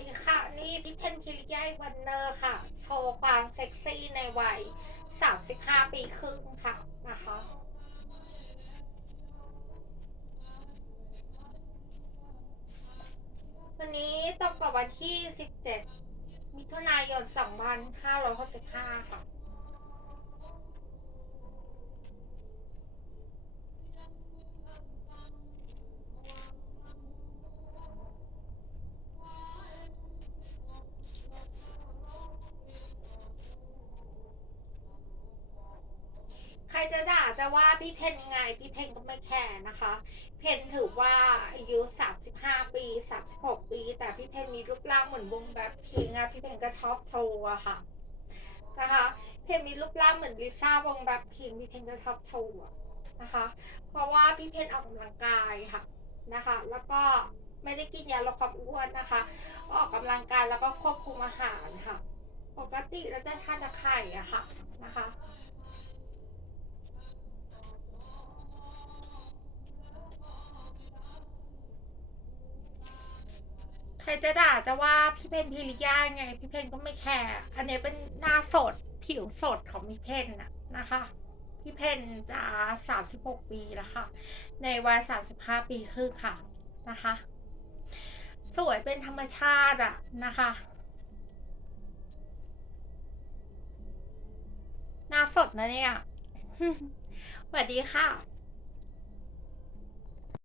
ดีค่ะ นี่พิเพนคิลยายวันเนอร์ค่ะ โชว์ความเซ็กซี่ในวัย 35 ปีครึ่งค่ะนะคะวันนี้ตรงกับวันที่ 17 มิถุนายน 2565 ค่ะ จะด่าจะว่าพี่เพนยังไง พี่เพนก็ไม่แคร์นะคะ เพนถือว่าอายุ35 ปี 36 ปี แต่พี่เพนมีรูปร่างเหมือนวงแบบพิงอะพี่เพนก็ชอบโชว์อะค่ะนะคะเพนมีรูปร่างเหมือนลิซ่าวงแบบพิงพี่เพนก็ชอบโชว์นะคะ เพราะว่าพี่เพนออกกำลังกายค่ะนะคะ แล้วก็ไม่ได้กินยาลดความอ้วนนะคะ ออกกำลังกายแล้วก็ควบคุมอาหารค่ะ ปกติเราจะทานแต่ไข่อะค่ะนะคะ ใครจะด่าจะว่าพี่เพนพิริยาไง พี่เพนก็ไม่แคร์อันนี้เป็นหน้าสดผิวสดของพี่เพนนะนะคะ พี่เพนจะสามสิบหกปีแล้วค่ะ ในวัยสามสิบห้าปีครึ่งค่ะนะคะ สวยเป็นธรรมชาติอะนะคะหน้าสดนะเนี่ยสวัสดีค่ะ